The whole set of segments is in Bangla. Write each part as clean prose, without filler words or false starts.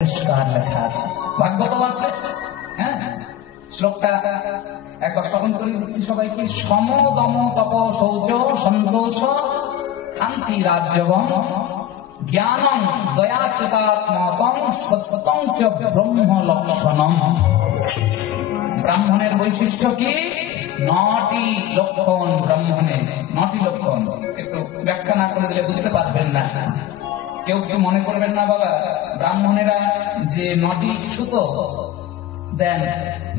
পরিষ্কার লেখা আছে, ভাগবত আছে। হ্যাঁ, শ্লোকটা একবার স্মরণ করে দিচ্ছি সবাইকে। সম দম তপ শৌচ সন্তোষ শান্তি রাজ্যবম জ্ঞানম দয়াচ্যুতাত্মকম সত্যং চ ব্রহ্ম লক্ষণম। ব্রাহ্মণের বৈশিষ্ট্য কি? 9টি লক্ষণ। ব্রাহ্মণের 9টি লক্ষণ। একটু ব্যাখ্যা না করে দিলে বুঝতে পারবেন না। কেউ কিছু মনে করবেন না বাবা। ব্রাহ্মণেরা যে 9টি সুতো দেন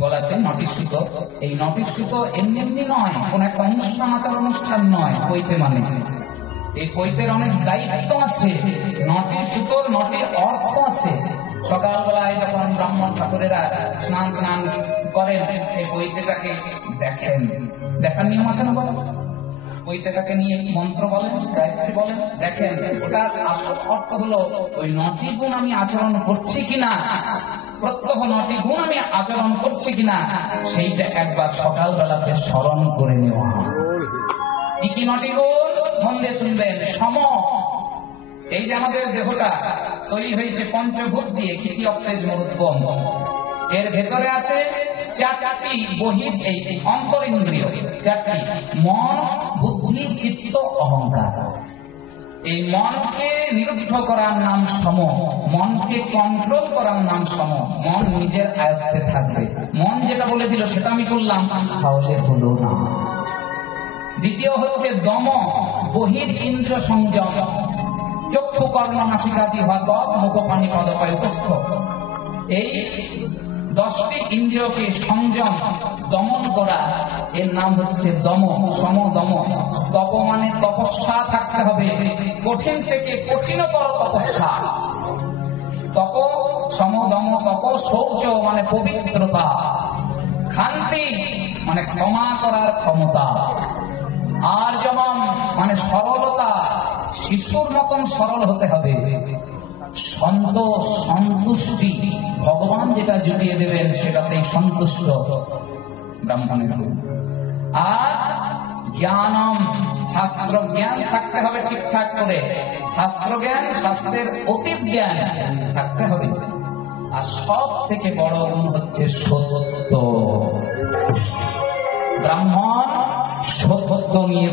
গলাতে, 9টি সুতো, এই 9টি সুতো এমনি এমনি নয়, কোন একটা অনুষ্ঠান আচার অনুষ্ঠান নয়। কইতে মানে এই কইতের অনেক দায়িত্ব আছে। 9টি সুতোর 9টি অর্থ আছে। সকালবেলায় যখন ব্রাহ্মণ ঠাকুরেরা স্নান টান করেন, এই কইতেটাকে দেখেন। দেখার নিয়ম আছে না বাবা? কইতেটাকে নিয়ে মন্ত্র বলেন, গায়ত্রী বলেন, দেখেন। ওটার আসল অর্থ হলো ওই 9টি গুণ আমি আচরণ করছি কিনা, প্রত্যহ 9টি গুণ আমি আচরণ করছি কিনা, সেইটা একবার সকালবেলাতে স্মরণ করে নেওয়া। কি কি 9টি গুণ? মন দিয়ে শুনবেন। সম, এই যে আমাদের দেহটা তৈরি হয়েছে পঞ্চভূত দিয়ে, ক্ষিতি অপ্তেজ মরুদ্গম, এর ভেতরে আছে 4টি বহির এই অন্তর ইন্দ্রিয়, 4টি: মন, বুদ্ধি, চিত্ত, অহংকার। এই মনকে নিরুদ্ধ করার নাম সম, মনকে কন্ট্রোল করার নাম সম। মন নিজের আয়ত্তে থাকবে। মন যেটা বলে দিল সেটা আমি করলাম, তাহলে হলো না। দ্বিতীয় হচ্ছে দম, বহির ইন্দ্র সংযম। চক্ষু কর্ণ নাসিকাদি হত মুখপানি পদপায় উপস্থ। এই 10টি ইন্দ্রিয়কে সংযম দমন করা, এর নাম হচ্ছে দম, সম দম। তপ মানে তপস্যা থাকতে হবে, কঠিন থেকে কঠিনতর তপস্যা। তপ, সম দম তপ। শৌচ মানে পবিত্রতা। শান্তি মানে ক্ষমা করার ক্ষমতা। আর্যমম মানে সরলতা, শিশুর মতন সরল হতে হবে। সন্তোষ, সন্তুষ্টি, ভগবান যেটা জুটিয়ে দেবেন সেটাতেই সন্তুষ্ট ব্রাহ্মণের। আর জ্ঞানম, শাস্ত্র জ্ঞান থাকতে হবে ঠিকঠাক করে। শাস্ত্র জ্ঞান, শাস্ত্রের অতীত জ্ঞান থাকতে হবে। আর সব থেকে বড় গুণ হচ্ছে সত্য। ব্রাহ্মণ সত্য নিয়ে